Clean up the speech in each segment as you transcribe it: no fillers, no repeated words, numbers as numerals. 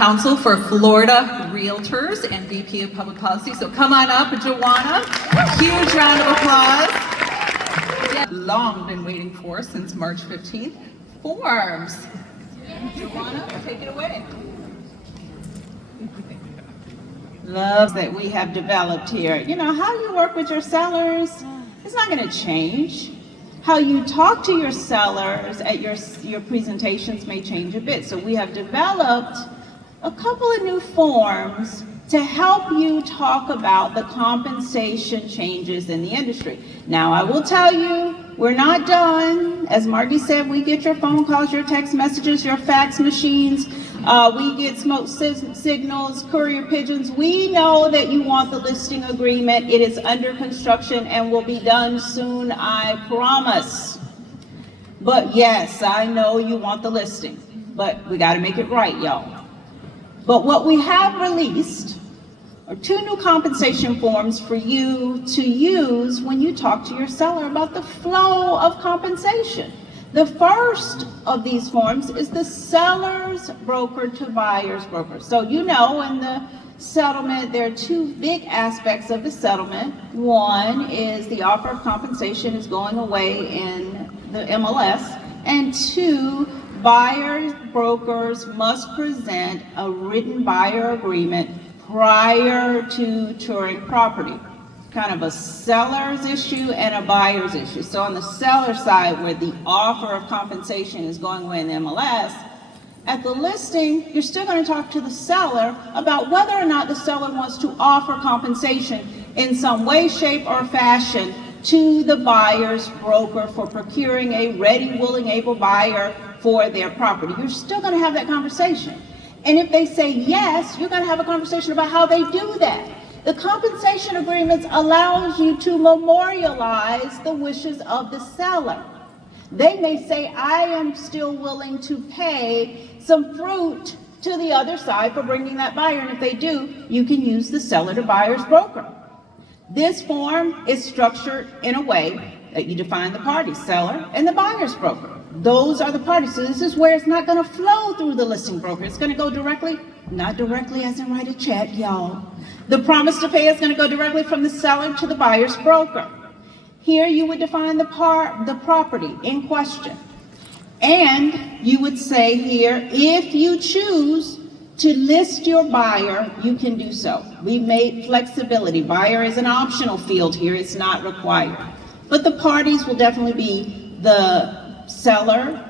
Counsel for Florida Realtors and VP of Public Policy. So come on up, Joanna. Huge round of applause. Long been waiting for since March 15th. Forms. Joanna, take it away. Loves that we have developed here. You know, how you work with your sellers, it's not going to change. How you talk to your sellers at your presentations may change a bit. So we have developed a couple of new forms to help you talk about the compensation changes in the industry. Now, I will tell you, we're not done. As Margie said, we get your phone calls, your text messages, your fax machines. We get smoke signals, courier pigeons. We know that you want the listing agreement. It is under construction and will be done soon, I promise. But yes, I know you want the listing, but we got to make it right, y'all. But what we have released are 2 new compensation forms for you to use when you talk to your seller about the flow of compensation. The first of these forms is the seller's broker to buyer's broker. So you know, in the settlement, there are 2 big aspects of the settlement. One is the offer of compensation is going away in the MLS, and 2, buyers brokers must present a written buyer agreement prior to touring property. Kind of a seller's issue and a buyer's issue. So on the seller side, where the offer of compensation is going away in the MLS, at the listing, you're still going to talk to the seller about whether or not the seller wants to offer compensation in some way, shape, or fashion to the buyer's broker for procuring a ready, willing, able buyer for their property. You're still going to have that conversation. And if they say yes, you're going to have a conversation about how they do that. The compensation agreements allows you to memorialize the wishes of the seller. They may say, I am still willing to pay some fruit to the other side for bringing that buyer. And if they do, you can use the seller to buyer's broker. This form is structured in a way that you define the parties, seller and the buyer's broker. Those are the parties. So this is where it's not going to flow through the listing broker. It's going to go directly, not directly as in write a check, y'all. The promise to pay is going to go directly from the seller to the buyer's broker. Here you would define the property in question. And you would say here, if you choose to list your buyer, you can do so. We made flexibility. Buyer is an optional field here. It's not required. But the parties will definitely be the seller's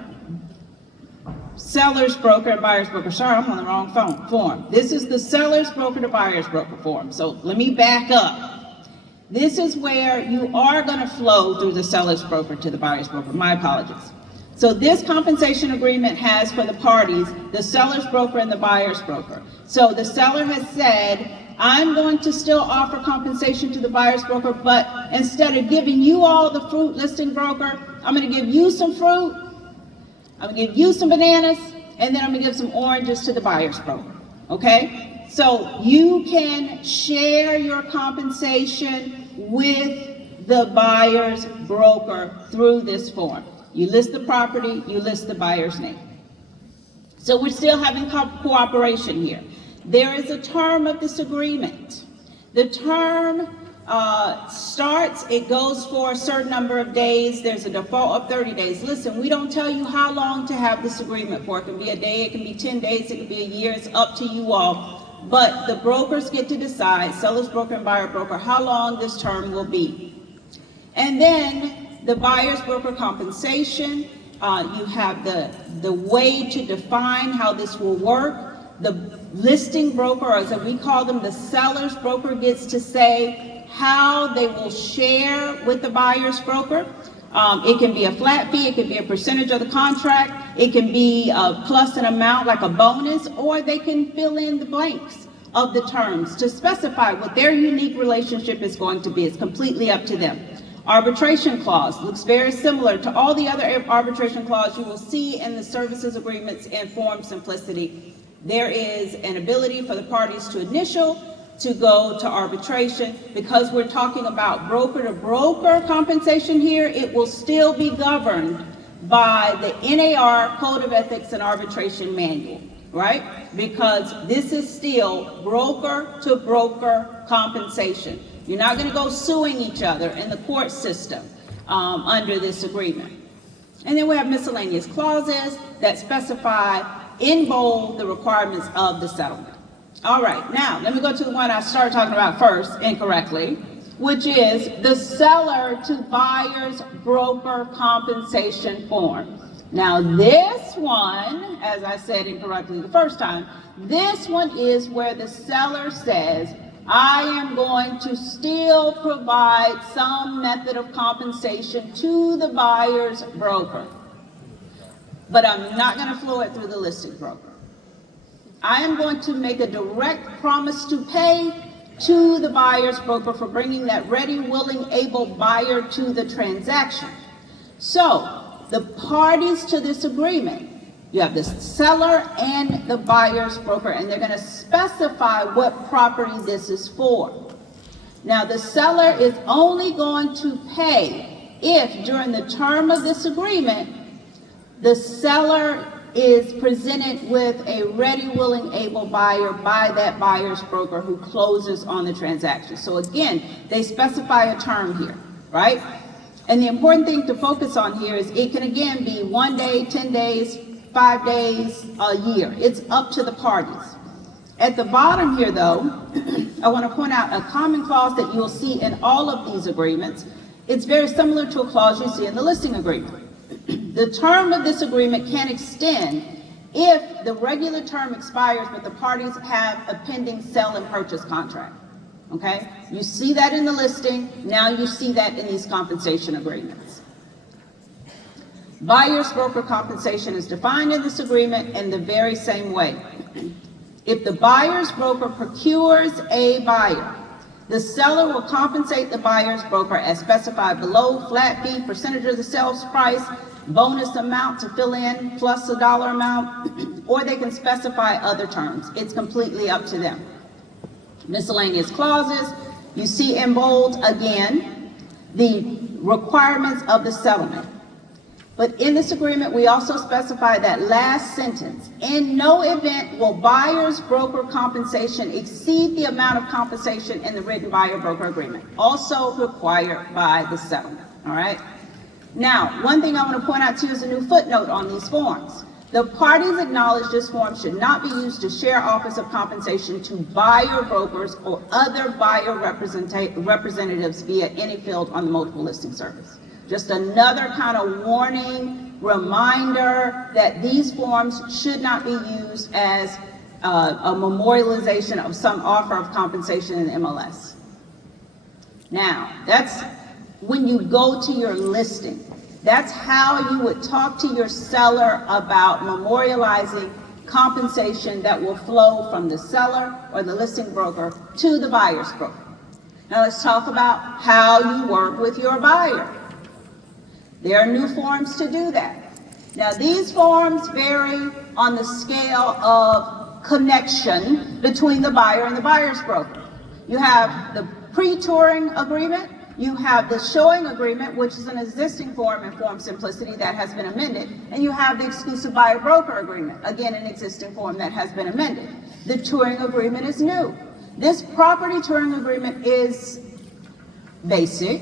broker and buyer's broker. Sorry, I'm on the wrong form. This is the seller's broker to buyer's broker form. So let me back up. This is where you are going to flow through the seller's broker to the buyer's broker. My apologies. So this compensation agreement has for the parties, the seller's broker and the buyer's broker. So the seller has said, I'm going to still offer compensation to the buyer's broker, but instead of giving you all the fruit, listing broker, I'm going to give you some fruit, I'm going to give you some bananas, and then I'm going to give some oranges to the buyer's broker, okay? So you can share your compensation with the buyer's broker through this form. You list the property, you list the buyer's name. So we're still having cooperation here. There is a term of this agreement. The term starts, it goes for a certain number of days. There's a default of 30 days. Listen, we don't tell you how long to have this agreement for. It can be a day, it can be 10 days, it can be a year. It's up to you all. But the brokers get to decide, seller's broker and buyer broker, how long this term will be. And then the buyer's broker compensation, you have the way to define how this will work. The listing broker, or as we call them, the seller's broker, gets to say how they will share with the buyer's broker. It can be a flat fee, it can be a percentage of the contract, it can be plus an amount like a bonus, or they can fill in the blanks of the terms to specify what their unique relationship is going to be. It's completely up to them. Arbitration clause looks very similar to all the other arbitration clauses you will see in the services agreements in Form Simplicity. There is an ability for the parties to initial, to go to arbitration. Because we're talking about broker-to-broker compensation here, it will still be governed by the NAR Code of Ethics and Arbitration Manual. right? Because this is still broker-to-broker compensation. You're not going to go suing each other in the court system under this agreement. And then we have miscellaneous clauses that specify in bold the requirements of the settlement. All right, now let me go to the one I started talking about first incorrectly, which is the seller to buyer's broker compensation form. Now this one, as I said incorrectly the first time, this one is where the seller says, I am going to still provide some method of compensation to the buyer's broker, but I'm not going to flow it through the listing broker. I am going to make a direct promise to pay to the buyer's broker for bringing that ready, willing, able buyer to the transaction. So the parties to this agreement, you have the seller and the buyer's broker, and they're going to specify what property this is for. Now, the seller is only going to pay if during the term of this agreement, the seller is presented with a ready, willing, able buyer by that buyer's broker who closes on the transaction. So again, they specify a term here, right? And the important thing to focus on here is it can again be 1 day, 10 days, 5 days, a year. It's up to the parties. At the bottom here though, I want to point out a common clause that you'll see in all of these agreements. It's very similar to a clause you see in the listing agreement. The term of this agreement can extend if the regular term expires but the parties have a pending sell and purchase contract. Okay? You see that in the listing, now you see that in these compensation agreements. Buyer's broker compensation is defined in this agreement in the very same way. If the buyer's broker procures a buyer, the seller will compensate the buyer's broker as specified below, flat fee, percentage of the sales price, bonus amount to fill in plus a dollar amount, or they can specify other terms. It's completely up to them. Miscellaneous clauses, you see in bold again the requirements of the settlement. But in this agreement, we also specify that last sentence. In no event will buyer's broker compensation exceed the amount of compensation in the written buyer-broker agreement, also required by the settlement, all right? Now, one thing I want to point out to you is a new footnote on these forms. The parties acknowledge this form should not be used to share offers of compensation to buyer brokers or other buyer representatives via any field on the multiple listing service. Just another kind of warning, reminder that these forms should not be used as a memorialization of some offer of compensation in the MLS. Now, that's when you go to your listing. That's how you would talk to your seller about memorializing compensation that will flow from the seller or the listing broker to the buyer's broker. Now let's talk about how you work with your buyer. There are new forms to do that. Now these forms vary on the scale of connection between the buyer and the buyer's broker. You have the pre-touring agreement, you have the showing agreement, which is an existing form in form simplicity that has been amended, and you have the exclusive buyer-broker agreement, again an existing form that has been amended. The touring agreement is new. This property touring agreement is basic.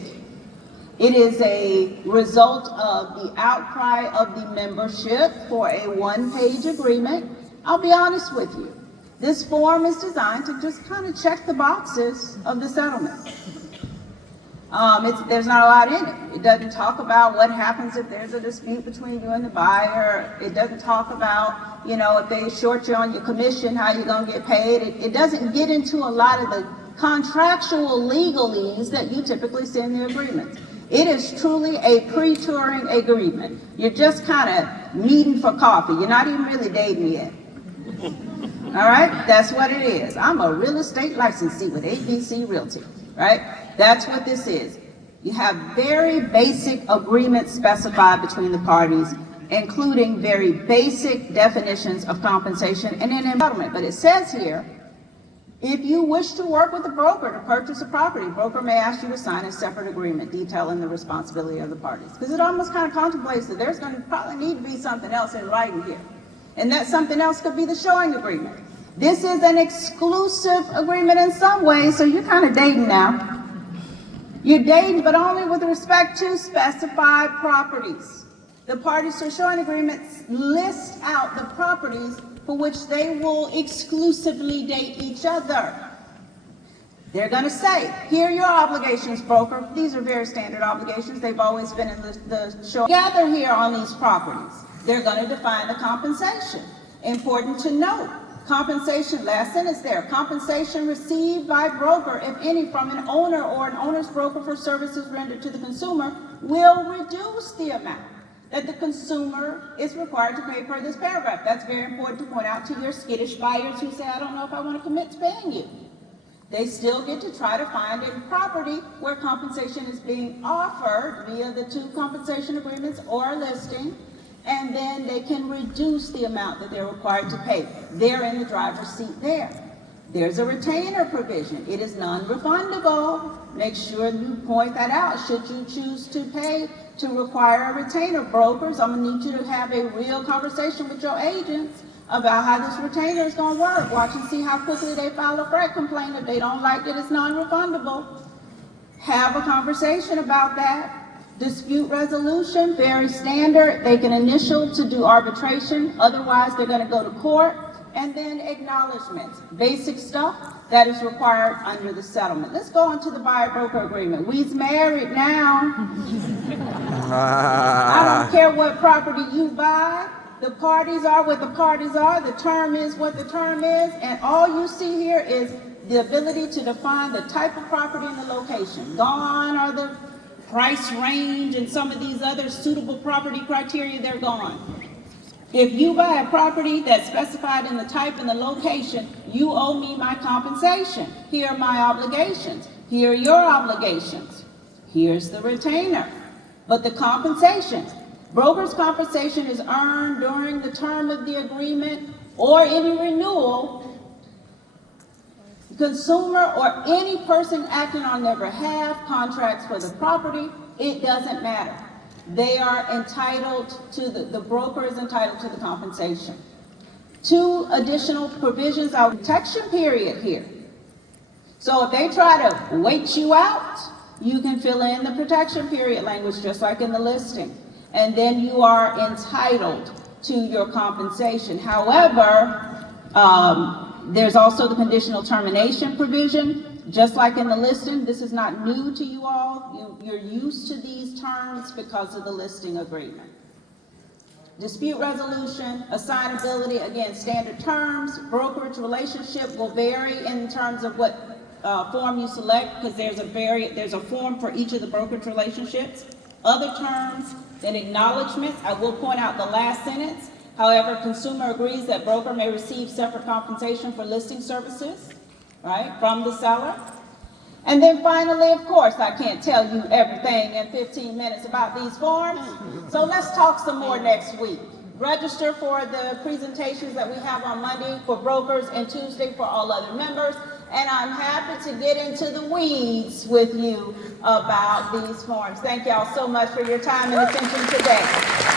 It is a result of the outcry of the membership for a one-page agreement. I'll be honest with you. This form is designed to just kind of check the boxes of the settlement. There's not a lot in it. It doesn't talk about what happens if there's a dispute between you and the buyer. It doesn't talk about, if they short you on your commission, how you're going to get paid. It doesn't get into a lot of the contractual legalese that you typically see in the agreements. It is truly a pre-touring agreement. You're just kind of meeting for coffee. You're not even really dating yet. All right? That's what it is. I'm a real estate licensee with ABC Realty, right? That's what this is. You have very basic agreements specified between the parties, including very basic definitions of compensation and then settlement. But it says here, if you wish to work with a broker to purchase a property, broker may ask you to sign a separate agreement detailing the responsibility of the parties. Because it almost kind of contemplates that there's going to probably need to be something else in writing here. And that something else could be the showing agreement. This is an exclusive agreement in some ways, so you're kind of dating now. You're dating, but only with respect to specified properties. The parties to a showing agreement list out the properties for which they will exclusively date each other. They're going to say, here are your obligations, broker. These are very standard obligations. They've always been in the show. Together here on these properties, they're going to define the compensation. Important to note, compensation, last sentence there, compensation received by broker, if any, from an owner or an owner's broker for services rendered to the consumer will reduce the amount that the consumer is required to pay per this paragraph. That's very important to point out to your skittish buyers who say, I don't know if I want to commit to paying you. They still get to try to find a property where compensation is being offered via the two compensation agreements or a listing, and then they can reduce the amount that they're required to pay. They're in the driver's seat there. There's a retainer provision. It is non-refundable. Make sure you point that out should you choose to pay to require a retainer. Brokers, I'm gonna need you to have a real conversation with your agents about how this retainer is gonna work. Watch and see how quickly they file a FREC complaint. If they don't like it, it's non-refundable. Have a conversation about that. Dispute resolution, very standard. They can initial to do arbitration. Otherwise, they're gonna go to court. And then acknowledgments, basic stuff that is required under the settlement. Let's go on to the buyer-broker agreement. We's married now. I don't care what property you buy. The parties are what the parties are. The term is what the term is. And all you see here is the ability to define the type of property and the location. Gone are the price range and some of these other suitable property criteria, they're gone. If you buy a property that's specified in the type and the location, you owe me my compensation. Here are my obligations. Here are your obligations. Here's the retainer. But the compensation, broker's compensation is earned during the term of the agreement or any renewal. Consumer or any person acting on their behalf contracts for the property, it doesn't matter. They are entitled to, the broker is entitled to the compensation. Two additional provisions, our protection period here. So if they try to wait you out, you can fill in the protection period language just like in the listing. And then you are entitled to your compensation. However, there's also the conditional termination provision. Just like in the listing, this is not new to you all. You're used to these terms because of the listing agreement. Dispute resolution, assignability, again, standard terms. Brokerage relationship will vary in terms of what form you select because there's a form for each of the brokerage relationships. Other terms, then acknowledgments. I will point out the last sentence. However, consumer agrees that broker may receive separate compensation for listing services, right, from the seller. And then finally, of course, I can't tell you everything in 15 minutes about these forms. So let's talk some more next week. Register for the presentations that we have on Monday for brokers and Tuesday for all other members. And I'm happy to get into the weeds with you about these forms. Thank y'all so much for your time and attention today.